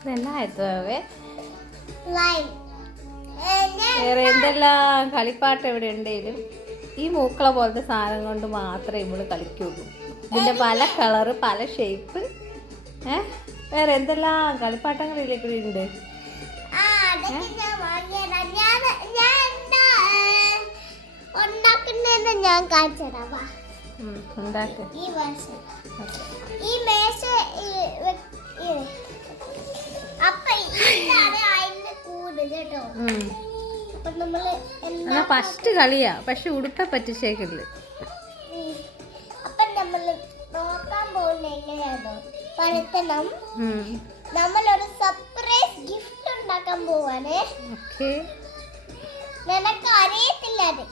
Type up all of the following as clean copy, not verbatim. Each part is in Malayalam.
ഇതെന്നാ വേറെ എന്തെല്ലാം കളിപ്പാട്ട് എവിടെ ഉണ്ടെങ്കിലും ഈ മൂക്കള പോലത്തെ സാധനം കൊണ്ട് മാത്രമേ ഇവള് കളിക്കുള്ളൂ. ഇതിൻ്റെ പല കളറ് പല ഷേപ്പ്. വേറെ എന്തെല്ലാം കളിപ്പാട്ടങ്ങളിലേക്ക് ഉണ്ട്. ഞാൻ കാണിച്ചുതരാം. ഈ മേശ ഫസ്റ്റ് കളിയാ, പക്ഷെ ഉടുപ്പ പറ്റിച്ചേക്കില്ല. അപ്പൊ നമ്മള് നോക്കാൻ പോകുന്ന എങ്ങനെയാണോ പരത്തണം. നമ്മളൊരു സർപ്രൈസ് ഗിഫ്റ്റ് ഉണ്ടാക്കാൻ പോവാണ്. നിനക്ക് അറിയത്തില്ല അത്.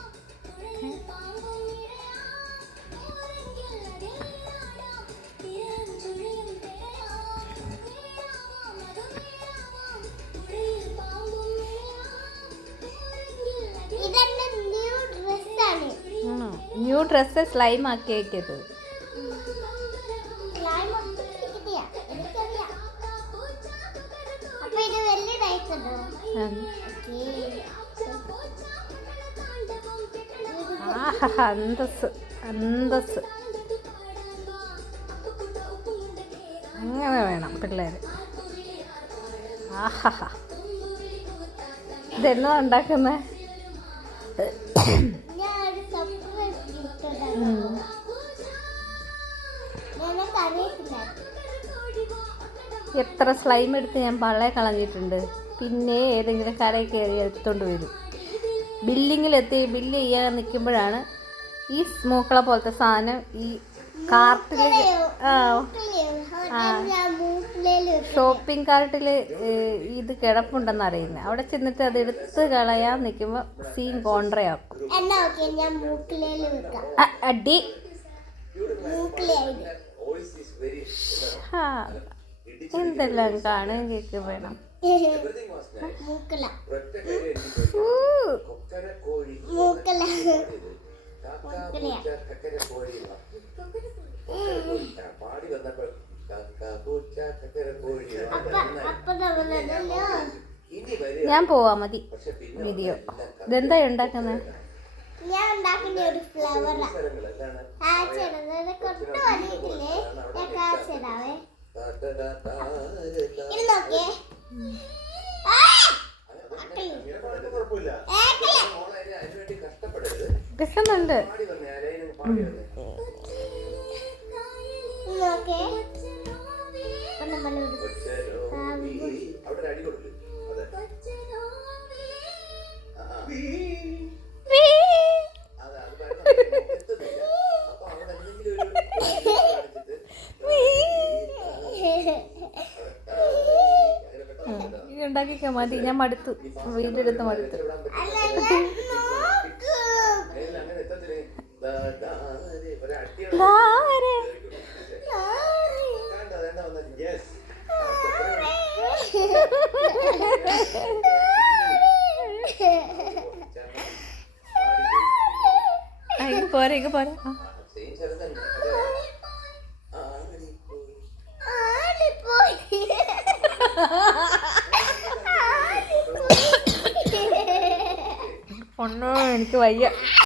ന്യൂ ഡ്രസ്സ് സ്ലൈം ആക്കി വെക്കത്. അന്തസ് അന്തസ് അങ്ങനെ വേണം പിള്ളേര്. ആഹാ, ഇതെന്നാ ഉണ്ടാക്കുന്നേ? എത്ര സ്ലൈം എടുത്ത് ഞാൻ പള്ളയെ കളഞ്ഞിട്ടുണ്ട്. പിന്നെ ഏതെങ്കിലും കരയിൽ കയറി എടുത്തോണ്ട് വരും. ബില്ലിങ്ങിലെത്തി ബില്ല് ചെയ്യാൻ നിൽക്കുമ്പോഴാണ് ഈ സ്മൂക്കളെ പോലത്തെ സാധനം ഈ കാർട്ടിൽ ഷോപ്പിംഗ് കാർട്ടിൽ ഇത് കിടപ്പുണ്ടെന്ന് അറിയുന്നത്. അവിടെ ചെന്നിട്ട് അത് എടുത്ത് കളയാൻ നിൽക്കുമ്പോൾ സീൻ കോൺട്രയാക്കും. അടി എന്തെല്ലാം കാണാൻ കേക്ക് വേണം. ഞാൻ പോവാ മതി വീഡിയോ. ഇതെന്താ ഉണ്ടാക്കുന്നത്? ഞാൻ ഉണ്ടാക്കുന്ന ഒരു ഫ്ലവറാ. ഇത് നോക്കേ. രസമുണ്ട്. നോക്കേ ഉണ്ടാക്കിക്കാൻ മതി. ഞാൻ മടുത്തു, വീടെടുത്ത് മടുത്തു. പോരെ പോരെ. പൊണ്ണോ എനിക്ക് വയ്യ.